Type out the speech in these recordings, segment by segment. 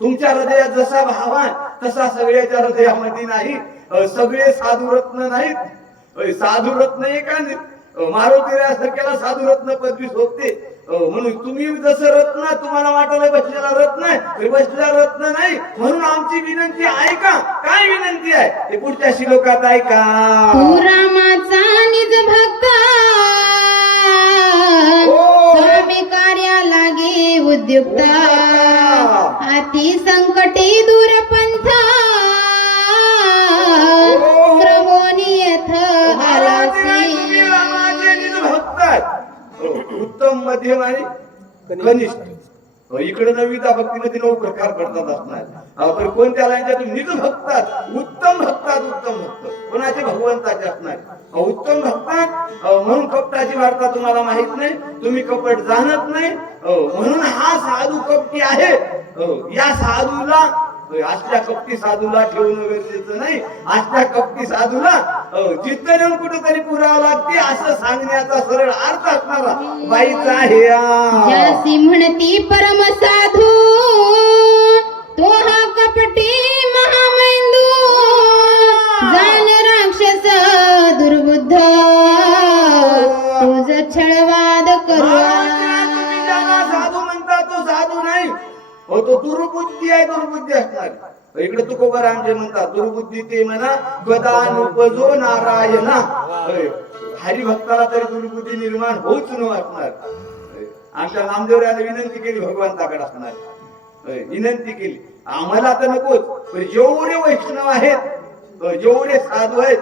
तुमच्या हृदयात जसा भाव आहे तसा सगळ्याच्या हृदयामध्ये नाही. सगळे साधू रत्न नाहीत. साधू रत्न एक मारुती सारख्याला साधू रत्न पदवी अ, म्हणून तुम्ही जसं रत्न तुम्हाला वाटलं बसलेला रत्न आहे बसलेला रत्न नाही. म्हणून आमची विनंती ऐका काय विनंती आहे? ते पुढच्या श्लोकात ऐका रामाचा निज भक्त. हो. स्वामी कार्या लागे उद्युक्त. अति संकटे दूर पंथ। हो. क्रमोनियथ उत्तम मध्यम आणि कनिष्ठ. इकडे नवीता भक्तीमध्ये नऊ प्रकार पडतात असणार. अहो, पण कोणत्या लाईनच्या निज भक्तात उत्तम भक्तात उत्तम भक्त. कोणाचे भगवंताचे असणार? अहो, उत्तम भक्तात म्हणून कपटाची वार्ता तुम्हाला माहीत नाही. तुम्ही कपट जाणत नाही. अहो, म्हणून हा साधू कपटी आहे. हो. या साधूला हो, आजच्या अशा कपटी साधूला ठेवणं गरजेचं नाही. आजच्या कपटी साधूला हो, जिथं नेऊन कुठेतरी पुरावं लागते असं सांगण्याचा सरळ अर्थ असणारा बाईचा आहे म्हणती परम साधू तो हा कपटी महामेंदू. जाण राक्षस दुर्बुद्ध तुझ छळवाद करू. हो तो दुर्बुद्धी आहे दुर्बुद्धी असणार. इकडे तुकोबरामचे म्हणतात दुर्बुद्धी ते म्हणा गदानुपजो नारायणा. होय. हरिभक्ताला तरी दुर्बुद्धी निर्माण होऊच न असणार. आमच्या नामदेवराने विनंती केली भगवंताकडे असणार. विनंती केली. आम्हाला तर नकोच पण जेवढे वैष्णव आहेत जेवढे साधू आहेत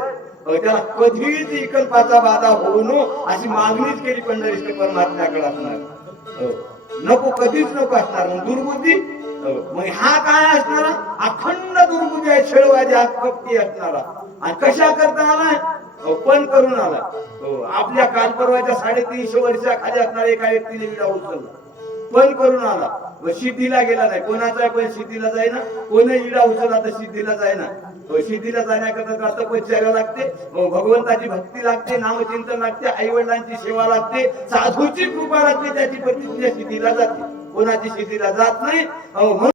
त्याला कधीच इकल्पाचा बाधा होऊ नो अशी मागणीच केली पंढरीच्या परमात्म्याकडे असणार. नको कधीच नको असणार. मग दुर्बुद्धी? मग हा काय असणारा? अखंड दुर्बुद्धी आहे छळवादी आत्मक्ती असणारा. आणि कशा करता आलाय पण करून आला. हो, आपल्या आपल्या कालपर्वाच्या साडेतीनशे वर्षाखाली असणाऱ्या एका व्यक्तीने विडा उचलला. पण करून आला. व सिद्धीला गेला नाही. कोणाचा पण सिद्धीला जाईना. कोणी इडा उचलला तर सिद्धीला जाईना. शेतीला जाण्याकरता जास्त तपश्चर्या लागते? भगवंताची भक्ती लागते नामचिंतन लागते आई वडिलांची सेवा लागते साधूची कृपा लागते त्याची परिस्थिती शेतीला जाते. कोणाची शेतीला जात नाही?